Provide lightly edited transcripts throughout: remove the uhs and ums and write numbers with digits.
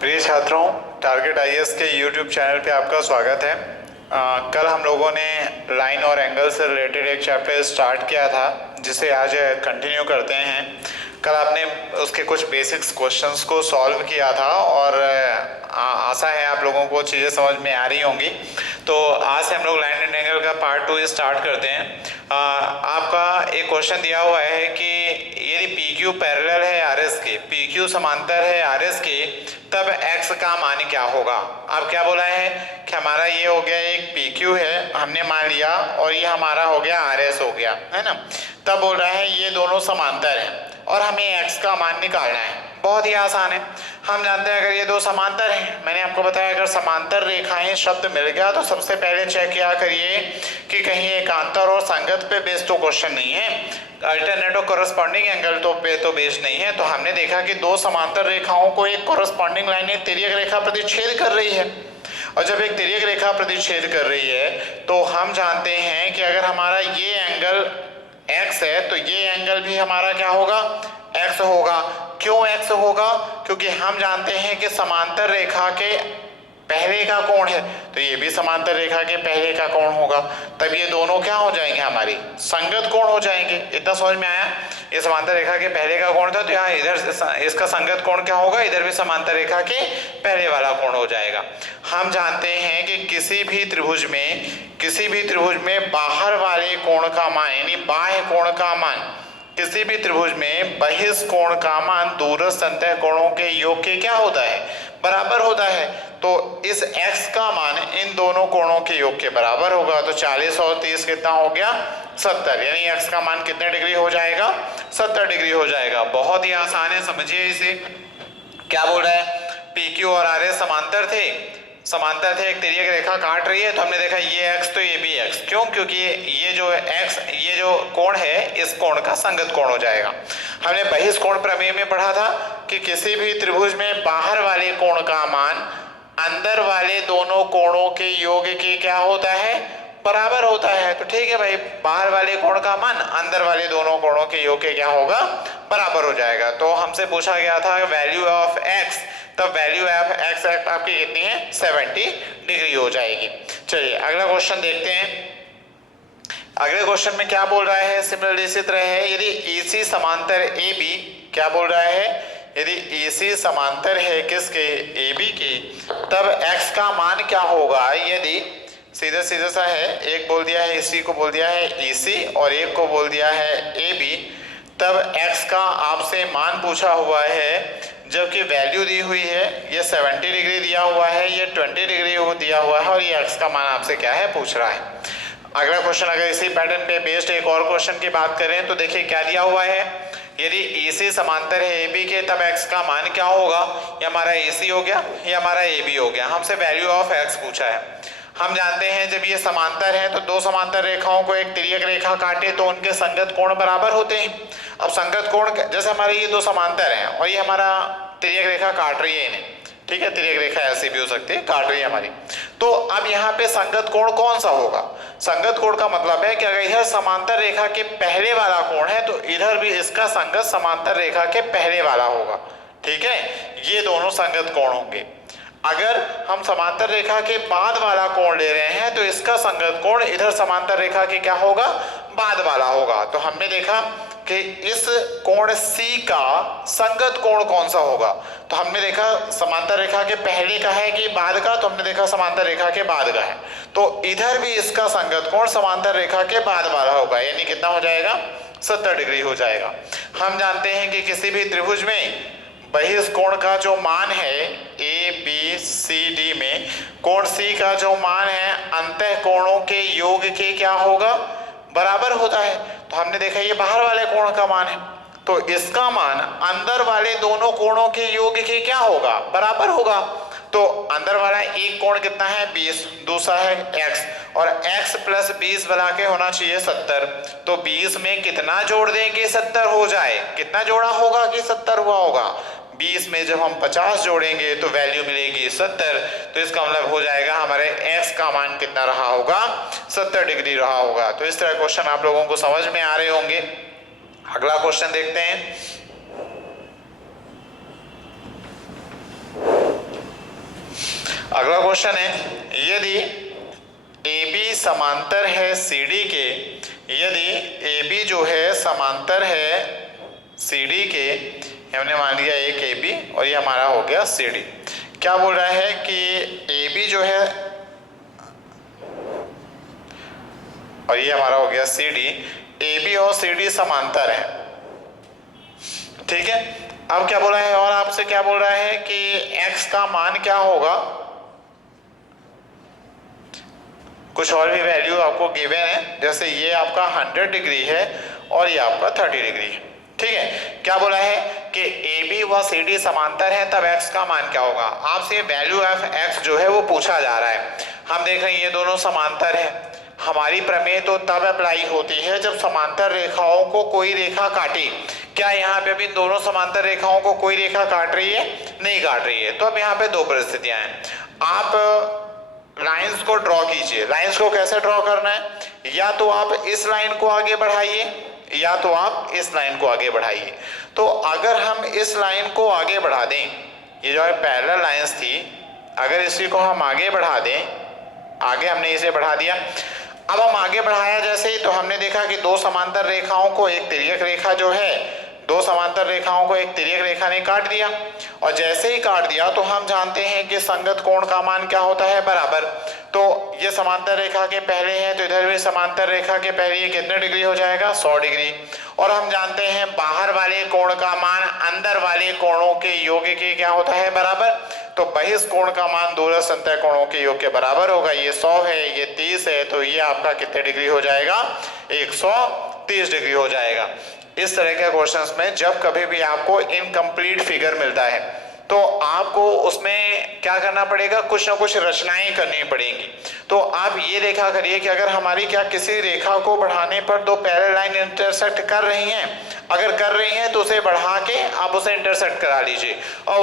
प्रिय छात्रों, target IAS के यूट्यूब चैनल पे आपका स्वागत है। कल हम लोगों ने लाइन और एंगल से रिलेटेड एक चैप्टर स्टार्ट किया था, जिसे आज कंटिन्यू करते हैं। कल आपने उसके कुछ बेसिक्स क्वेश्चंस को सॉल्व किया था और आशा है आप लोगों को चीज़ें समझ में आ रही होंगी। तो आज से हम लोग लाइन एंड एंगल का पार्ट 2 स्टार्ट करते हैं। आपका एक क्वेश्चन दिया हुआ है कि यदि PQ पैरेलल है RS के, PQ समांतर है RS के, तब x का मान क्या होगा। अब क्या बोला है कि हमारा ये हो गया एक PQ है, हमने मान लिया, और ये हमारा हो गया RS हो गया, है ना। तब बोल रहा है ये दोनों समांतर हैं और हमें x का मान निकालना है। बहुत ही आसान है, हम जानते हैं अगर ये दो समांतर हैं, मैंने आपको बताया अगर समांतर रेखाएं शब्द मिल गया तो सबसे पहले चेक किया करिए कि कहीं एकांतर और संगत पे बेस्ड तो क्वेश्चन नहीं है, अल्टरनेट और कोरस्पॉन्डिंग एंगल तो पे तो बेस्ड नहीं है। तो हमने देखा कि दो समांतर रेखाओं को एक कोरस्पॉन्डिंग लाइन एक तिर्यक रेखा प्रतिच्छेद कर रही है, और जब एक तिर्यक रेखा प्रतिच्छेद कर रही है तो हम जानते हैं कि अगर हमारा ये एंगल x है तो ये एंगल भी हमारा क्या होगा, x होगा। क्यों x होगा? क्योंकि हम जानते हैं कि समांतर रेखा के पहले का कोण है, तो ये भी समांतर रेखा के पहले का कोण होगा। तब ये दोनों क्या हो जाएंगे, हमारी संगत कोण हो जाएंगे। इतना समझ में आया? ये समांतर रेखा के पहले का कोण था, तो यहाँ इधर इसका संगत कोण क्या होगा, इधर भी समांतर रेखा के पहले वाला कोण हो जाएगा। हम जानते हैं कि किसी भी त्रिभुज में बाहर वाले कोण का मान, यानी बाह्य कोण का मान, किसी भी त्रिभुज में बहिष्ठ कोण का मान दूरस्थ अंतः कोणों के योग के क्या होता है, बराबर होता है। तो इस x का मान इन दोनों कोणों के योग के बराबर होगा। तो 40 और 30 कितना हो गया, 70, यानी x का मान कितने डिग्री हो जाएगा, 70 डिग्री हो जाएगा। बहुत ही आसान है, समझिए इसे। क्या बोल रहा है, PQ और RS समांतर थे, एक तिर्यक रेखा काट रही है, तो हमने देखा ये x तो ये भी x। क्यों? क्योंकि ये जो कोण है इस कोण का संगत कोण हो जाएगा। हमने बहिष्ठ कोण प्रमेय में पढ़ा था कि किसी भी त्रिभुज में बाहर वाले कोण का मान अंदर वाले दोनों कोणों के योग के क्या होता है, बराबर होता है। तो ठीक है भाई, बाहर वाले कोण का मान अंदर वाले दोनों कोणों के योग के क्या होगा, बराबर हो जाएगा। तो हमसे पूछा गया था वैल्यू ऑफ x, तब वैल्यू ऑफ x आपकी कितनी है, 70 डिग्री हो जाएगी। चलिए अगला क्वेश्चन देखते हैं। अगले क्वेश्चन में क्या बोल रहा है, सिमिलरली इसी तरह है, यदि EC समांतर AB, क्या बोल रहा है, यदि EC समांतर है किसके, AB के, तब x का मान क्या होगा। यदि सीधा सीधा सा है, एक बोल दिया है EC को बोल दिया है EC और एक को बोल दिया है AB, तब x का आपसे मान पूछा हुआ है, जबकि वैल्यू दी हुई है, ये 70 डिग्री दिया हुआ है, ये 20 डिग्री दिया हुआ है, और ये x का मान आपसे क्या है, पूछ रहा है। अगला क्वेश्चन, अगर इसी पैटर्न पे बेस्ड एक और क्वेश्चन की बात करें तो देखिए क्या दिया हुआ है, यदि EC समांतर है AB के, तब x का मान क्या होगा। ये हमारा EC हो गया, ये हमारा AB हो गया। हमसे वैल्यू ऑफ x पूछा है। हम जानते हैं जब ये समांतर है तो दो समांतर रेखाओं को एक तिर्यक रेखा काटे तो उनके संगत कोण बराबर होते हैं। अब संगत कोण, जैसे हमारे ये दो समांतर हैं और ये हमारा तिर्यक रेखा काट रही है इन्हें, ठीक है, तिर्यक रेखा ऐसी भी हो सकती है, काट रही है हमारी। तो अब यहाँ पे संगत कोण कौन सा होगा, संगत कोण का मतलब है कि अगर इधर समांतर रेखा के पहले वाला कोण है तो इधर भी इसका संगत समांतर रेखा के पहले वाला होगा, ठीक है, ये दोनों संगत कोण होंगे। अगर हम समांतर रेखा के बाद वाला कोण ले रहे हैं तो इसका संगत कोण इधर समांतर रेखा के क्या होगा, बाद वाला होगा। तो हमने देखा कि इस कोण C का संगत कोण कौन सा होगा, तो हमने देखा समांतर रेखा के पहले का है कि बाद का, तो हमने देखा समांतर रेखा के बाद का है, तो इधर भी इसका संगत कोण समांतर रेखा के बाद वाला होगा, यानी कितना हो जाएगा, 70 डिग्री हो जाएगा। हम जानते हैं कि किसी भी त्रिभुज में बहिष्ठ कोण का जो मान है ABCD में, कोण C का जो मान है अंतः कोणों के योग के क्या होगा, बराबर होता है। तो हमने देखा ये बाहर वाले कोण का मान है, तो इसका मान अंदर वाले दोनों कोणों के योग के क्या होगा, बराबर होगा। तो अंदर वाला एक कोण कितना है, 20, दूसरा है x, और x प्लस 20 बना के होना चाहिए 70। तो 20 में कितना जोड़ देंगे, 70 हो जाए, कितना जोड़ा होगा कि 70 हुआ होगा, 20 में जब हम 50 जोड़ेंगे तो वैल्यू मिलेगी 70। तो इसका मतलब हो जाएगा हमारे x का मान कितना रहा होगा, 70 डिग्री रहा होगा। तो इस तरह क्वेश्चन आप लोगों को समझ में आ रहे होंगे। अगला क्वेश्चन देखते हैं। अगला क्वेश्चन है, यदि AB समांतर है CD के, यदि AB जो है समांतर है CD के, हमने मान लिया एक AB और ये हमारा हो गया CD। क्या बोल रहा है कि AB जो है और ये हमारा हो गया CD, AB और CD समांतर है, ठीक है। अब क्या बोला है और आपसे क्या बोल रहा है कि x का मान क्या होगा, कुछ और भी वैल्यू आपको गिवन है, जैसे ये आपका 100 डिग्री है और ये आपका 30 डिग्री है, ठीक है। क्या बोला है कि AB व CD समांतर है, तब x का मान क्या होगा। आपसे वैल्यू ऑफ x जो है वो पूछा जा रहा है। हम देख रहे हैं ये दोनों समांतर है। हमारी प्रमेय तो तब अप्लाई होती है जब समांतर रेखाओं को कोई रेखा काटे। क्या यहाँ पे भी दोनों समांतर रेखाओं को कोई रेखा काट रही है, नहीं काट रही है। तो अब यहाँ पे दो परिस्थितियां हैं। आप लाइंस को ड्रॉ कीजिए। लाइंस को कैसे ड्रॉ करना है, या तो आप इस लाइन को आगे बढ़ाइए या तो आप इस लाइन को आगे बढ़ाइए। तो अगर हम इस लाइन को आगे बढ़ा दें, ये जो है पैरेलल लाइंस थी, अगर इसी को हम आगे बढ़ा दें, आगे हमने इसे बढ़ा दिया। अब हम आगे बढ़ाया जैसे ही, तो हमने देखा कि दो समांतर रेखाओं को एक तिर्यक रेखा जो है, दो समांतर रेखाओं को एक तिर्यक रेखा ने काट दिया। और जैसे ही काट दिया तो हम जानते हैं कि संगत कोण का मान क्या होता है, बराबर। तो ये समांतर रेखा के पहले है, तो इधर भी समांतर रेखा के पहले ये कितने डिग्री हो जाएगा, 100 डिग्री। और हम जानते हैं बाहर वाले कोण का मान अंदर वाले कोणों के योग के क्या होता है, बराबर। तो बहिष कोण का मान दूरस्थ अंतः कोणों के योग के बराबर होगा। ये 100 है, ये 30 है, तो ये आपका कितने डिग्री हो जाएगा, 130 डिग्री हो जाएगा। इस तरह के क्वेश्चंस में जब कभी भी आपको इनकम्प्लीट फिगर मिलता है तो आपको उसमें क्या करना पड़ेगा, कुछ ना कुछ रचनाएं करनी पड़ेंगी। तो आप ये देखा करिए कि अगर हमारी क्या किसी रेखा को बढ़ाने पर दो पैरेलल लाइन इंटरसेक्ट कर रही हैं, अगर कर रही हैं तो उसे बढ़ा के आप उसे इंटरसेक्ट करा लीजिए और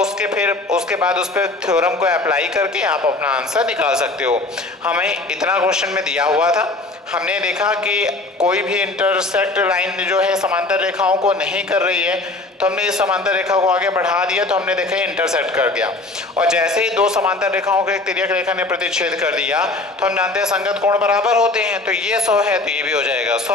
उसके बाद उस पर थ्योरम को अप्लाई करके आप अपना आंसर निकाल सकते हो। हमें इतना क्वेश्चन में दिया हुआ था, हमने देखा कि कोई भी इंटरसेक्ट लाइन जो है समांतर रेखाओं को नहीं कर रही है, तो हमने इस समांतर रेखा को आगे बढ़ा दिया, तो हमने देखा इंटरसेक्ट कर दिया। और जैसे ही दो समांतर रेखाओं को एक तिर्यक रेखा ने प्रतिच्छेद कर दिया, तो हम जानते हैं संगत कोण बराबर होते हैं। तो ये 100 है तो ये भी हो जाएगा 100,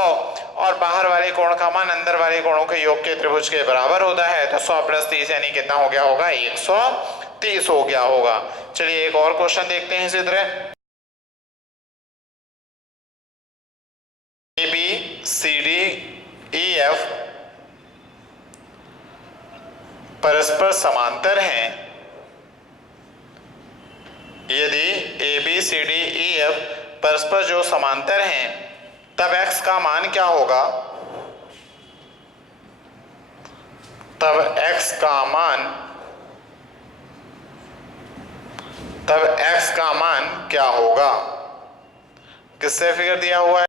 और बाहर वाले कोण का मान अंदर वाले कोणों के योग के त्रिभुज के बराबर होता है। तो 100 + 30 यानी कितना हो गया होगा, 130 हो गया होगा। चलिए एक और क्वेश्चन देखते हैं इसी तरह। ABCDEF परस्पर समांतर हैं। यदि ABCDEF परस्पर जो समांतर हैं, तब x का मान क्या होगा, तब x का मान क्या होगा। किससे फिगर दिया हुआ है,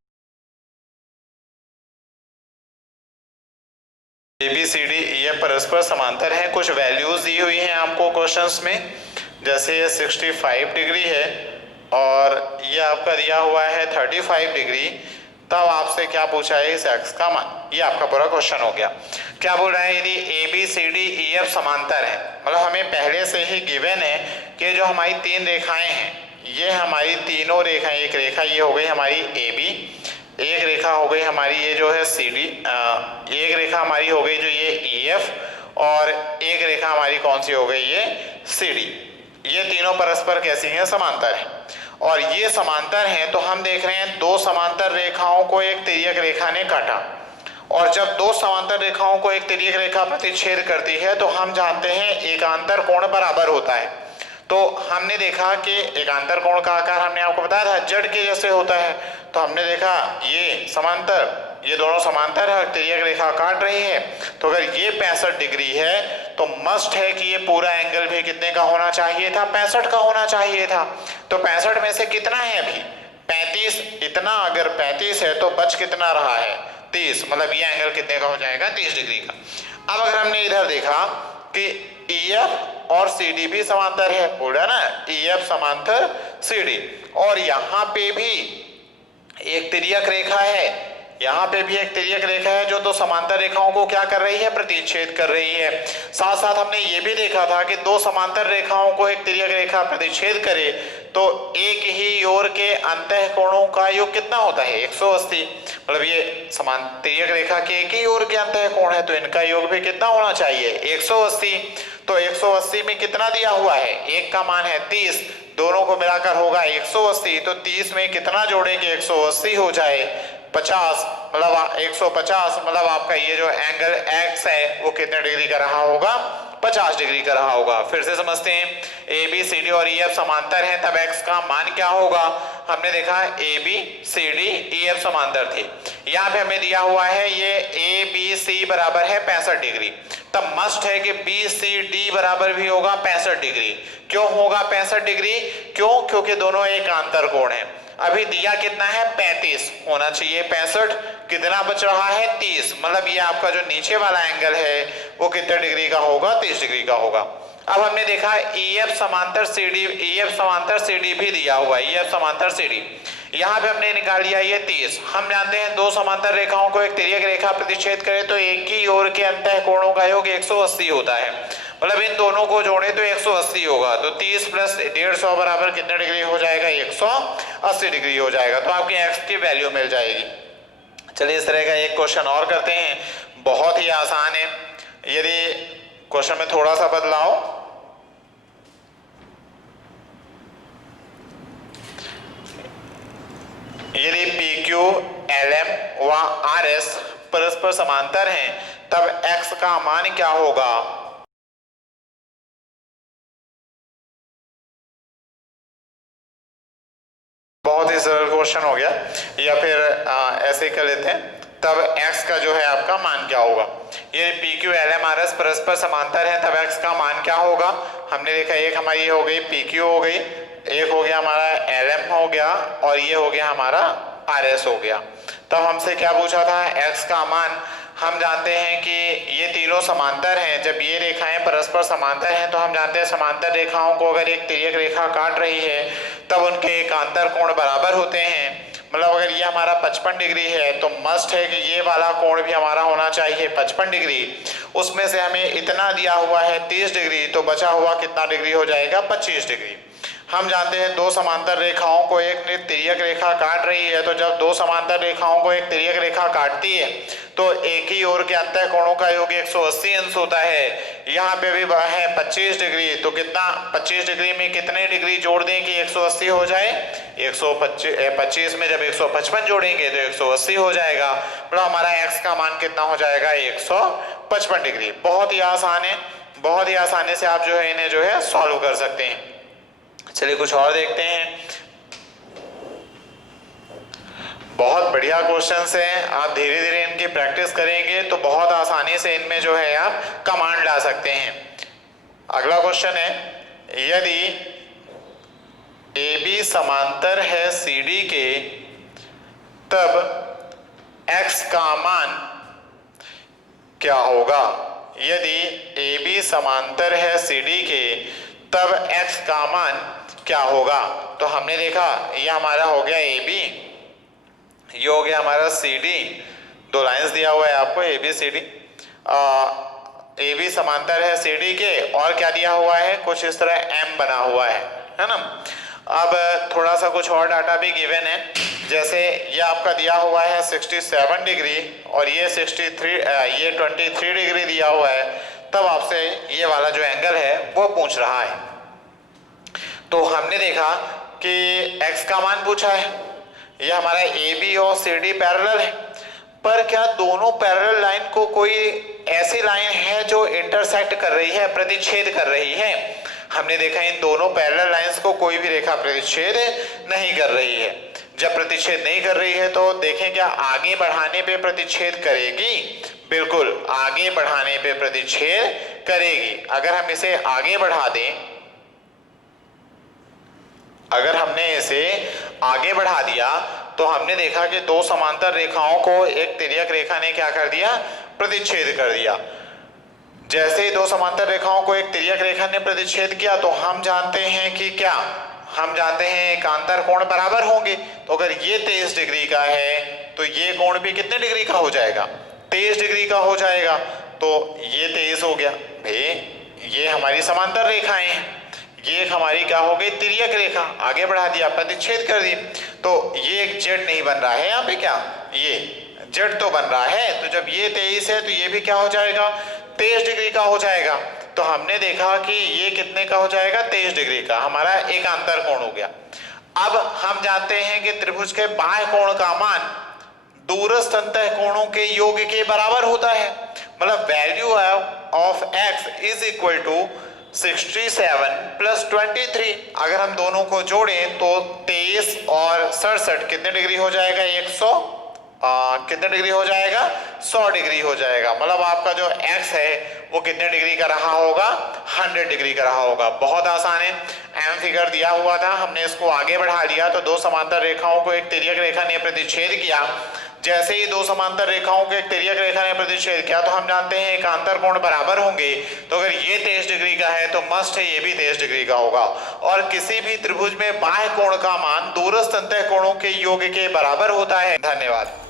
ABCDEF परस्पर समांतर है। कुछ वैल्यूज दी हुई हैं आपको क्वेश्चंस में, जैसे ये 65 डिग्री है और ये आपका दिया हुआ है 35 डिग्री। तब आपसे क्या पूछा है, इस x का मान। ये आपका पूरा क्वेश्चन हो गया। क्या बोल रहा है, यदि ABCDEF समांतर है, मतलब हमें पहले से ही गिवन है कि जो हमारी तीन रेखाएं हैं, ये हमारी तीनों रेखाएं, एक रेखा ये हो गई हमारी AB, एक रेखा हो गई हमारी ये जो है CD, एक रेखा हमारी हो गई जो ये EF, और एक रेखा हमारी कौन सी हो गई, ये CD। ये तीनों परस्पर कैसी हैं, समांतर हैं। और ये समांतर हैं, तो हम देख रहे हैं दो समांतर रेखाओं को एक तिर्यक रेखा ने काटा, और जब दो समांतर रेखाओं को एक तिर्यक रेखा प्रतिच्छेद करती है तो हम जानते हैं एकांतर कोण बराबर होता है। तो हमने देखा कि एकांतर कोण का आकार हमने आपको बताया था जड़ के जैसे होता है। तो हमने देखा ये समांतर, ये दोनों समांतर है और तिर्यक रेखा काट रही है। तो अगर ये 65 डिग्री है तो मस्ट है कि ये पूरा एंगल भी कितने का होना चाहिए था, 65 का होना चाहिए था। तो 65 में से कितना है अभी, 35। इतना अगर 35 है तो बच कितना रहा है, 30, मतलब ये एंगल कितने का हो जाएगा, 30 डिग्री का। अब अगर हमने इधर देखा कि EF और CD भी समांतर है, बोला ना, EF समांतर CD, और यहाँ पे भी एक तिर्यक रेखा है, यहाँ पे भी एक तिर्यक रेखा है जो दो समांतर रेखाओं को क्या कर रही है, प्रतिच्छेद कर रही है। साथ साथ हमने ये भी देखा था कि दो समांतर रेखाओं को एक तिर्यक रेखा प्रतिच्छेद करे तो एक ही ओर के अंतः कोणों का योग कितना होता है, 180। मतलब ये समान तिर्यक रेखा के एक ही ओर के अंतः कोण है तो इनका योग भी कितना होना चाहिए, 180। तो 180 में कितना दिया हुआ है, एक का मान है 30, दोनों को मिलाकर होगा 180। तो 30 में कितना जोड़ेंगे, 180 हो जाए 50, मतलब 150, मतलब आपका ये जो एंगल x है वो कितने डिग्री का रहा होगा, 50 डिग्री का रहा होगा। फिर से समझते हैं, ए बी सी डी और ई एफ समांतर हैं तब x का मान क्या होगा। हमने देखा A B C D E F समांतर थे, यहाँ पे हमें दिया हुआ है ये ए बी सी बराबर है 65 डिग्री, तब मस्ट है कि बी सी डी बराबर भी होगा 65 डिग्री। क्यों होगा 65 डिग्री, क्यों, क्योंकि दोनों एक आंतर कोण है। अभी दिया कितना है, 35 होना चाहिए, 65, कितना बच रहा है 30, मतलब ये आपका जो नीचे वाला एंगल है वो कितने डिग्री का होगा, 30 डिग्री का होगा। अब हमने देखा EF समांतर CD, EF समांतर CD भी दिया हुआ है, EF समांतर CD, यहाँ पे हमने निकाल लिया ये 30। हम जानते हैं दो समांतर रेखाओं को एक तिर्यक रेखा प्रतिच्छेद करे तो एक ही ओर के अंतः कोणों का योग 180 होता है, मतलब इन दोनों को जोड़े तो 180 होगा। तो 30 प्लस 150 बराबर कितने डिग्री हो जाएगा, 180 डिग्री हो जाएगा। तो आपकी x की वैल्यू मिल जाएगी। चलिए इस तरह का एक क्वेश्चन और करते हैं, बहुत ही आसान है। यदि क्वेश्चन में थोड़ा सा बदलाव, यदि PQ, LM व RS परस्पर समांतर हैं तब x का मान क्या होगा। बहुत ही सरल क्वेश्चन हो गया, या फिर ऐसे कर लेते हैं, तब x का जो है आपका मान क्या होगा। ये PQ, LM, RS परस्पर समांतर है तब x का मान क्या होगा। हमने देखा एक हमारी हो गई PQ हो गई, एक हो गया हमारा LM हो गया और ये हो गया हमारा RS हो गया। तब हमसे क्या पूछा था, x का मान। हम जानते हैं कि ये तीनों समांतर हैं, जब ये रेखाएं परस्पर समांतर हैं तो हम जानते हैं समांतर रेखाओं को अगर एक तिर्यक रेखा काट रही है तब उनके एकांतर कोण बराबर होते हैं। मतलब अगर ये हमारा 55 डिग्री है तो मस्ट है कि ये वाला कोण भी हमारा होना चाहिए 55 डिग्री। उसमें से हमें इतना दिया हुआ है 30 डिग्री, तो बचा हुआ कितना डिग्री हो जाएगा, 25 डिग्री। हम जानते हैं दो समांतर रेखाओं को एक तिर्यक रेखा काट रही है, तो जब दो समांतर रेखाओं को एक तिर्यक रेखा काटती है तो एक ही ओर के अंतः कोणों का योग 180 अंश होता है। यहाँ पे भी है 25 डिग्री, तो कितना 25 डिग्री में कितने डिग्री जोड़ दें कि 180 हो जाए, 125 में जब 155 जोड़ेंगे तो 180 हो जाएगा। मतलब हमारा x का मान कितना हो जाएगा, 155 डिग्री। बहुत ही आसान है, बहुत ही आसानी से आप जो है इन्हें जो है सॉल्व कर सकते हैं। चलिए कुछ और देखते हैं, बहुत बढ़िया क्वेश्चंस हैं। आप धीरे धीरे इनकी प्रैक्टिस करेंगे तो बहुत आसानी से इनमें जो है आप कमांड ला सकते हैं। अगला क्वेश्चन है, यदि AB समांतर है CD के तब x का मान क्या होगा। यदि AB समांतर है CD के तब x का मान क्या होगा। तो हमने देखा ये हमारा हो गया AB, ये हो गया हमारा CD, दो लाइंस दिया हुआ है आपको ABCD। AB समांतर है CD के और क्या दिया हुआ है, कुछ इस तरह M बना हुआ है ना। अब थोड़ा सा कुछ और डाटा भी गिवन है, जैसे ये आपका दिया हुआ है 67 डिग्री और ये 23 डिग्री दिया हुआ है, तब आपसे ये वाला जो एंगल है वो पूछ रहा है। तो हमने देखा कि x का मान पूछा है, ये हमारा AB और CD पैरेलल है, पर क्या दोनों पैरेलल लाइन को कोई ऐसी लाइन है जो इंटरसेक्ट कर रही है, प्रतिच्छेद कर रही है। हमने देखा इन दोनों पैरेलल लाइंस को कोई भी रेखा प्रतिच्छेद नहीं कर रही है। जब प्रतिच्छेद नहीं कर रही है तो देखें क्या आगे बढ़ाने पे प्रतिच्छेद करेगी, बिल्कुल आगे बढ़ाने पे प्रतिच्छेद करेगी। अगर हम इसे आगे बढ़ा दें, अगर हमने इसे आगे बढ़ा दिया तो हमने देखा कि दो समांतर रेखाओं को एक तिर्यक रेखा ने क्या कर दिया, प्रतिच्छेद कर दिया। जैसे ही दो समांतर रेखाओं को एक तिर्यक रेखा ने प्रतिच्छेद किया तो हम जानते हैं कि क्या, हम जानते हैं एकांतर कोण बराबर होंगे। तो अगर ये 23 डिग्री का है तो ये कोण भी कितने डिग्री का हो जाएगा, 23 डिग्री का हो जाएगा। तो ये 23 हो गया भाई। ये हमारी समांतर रेखाएं हैं, ये हमारी क्या हो गई, तिर्यक रेखा। आगे बढ़ा दिया, प्रतिच्छेद कर दी। तो ये एक जेड नहीं बन रहा है यहाँ पे, क्या ये जेड तो बन रहा है। तो जब ये 23 है तो ये भी क्या हो जाएगा, 23 डिग्री का हो जाएगा। तो हमने देखा कि ये कितने का हो जाएगा, 23 डिग्री का, हमारा एकांतर कोण हो गया। अब हम जानते हैं कि त्रिभुज के बाह्य कोण का मान दूरस्थ अंतः कोणों के योग के बराबर होता है। मतलब value of x is equal to 67 plus 23। अगर हम दोनों को जोड़ें तो 23 और 67 कितने डिग्री हो जाएगा, 100 कितने डिग्री हो जाएगा, 100 डिग्री हो जाएगा। मतलब आपका जो x है वो कितने डिग्री का रहा होगा, 100 डिग्री का रहा होगा। बहुत आसान है, एम फिगर दिया हुआ था, हमने इसको आगे बढ़ा लिया। तो दो समांतर रेखाओं को एक तिर्यक रेखा ने प्रतिच्छेद किया। जैसे ही दो समांतर रेखाओं को एक तिर्यक रेखा ने प्रतिच्छेद किया तो हम जानते हैं एकांतर कोण बराबर होंगे। तो अगर ये 23 डिग्री का है तो मस्ट है ये भी 23 डिग्री का होगा। और किसी भी त्रिभुज में बाह्य कोण का मान दूरस्थ अंतः कोणों के योग के बराबर होता है। धन्यवाद।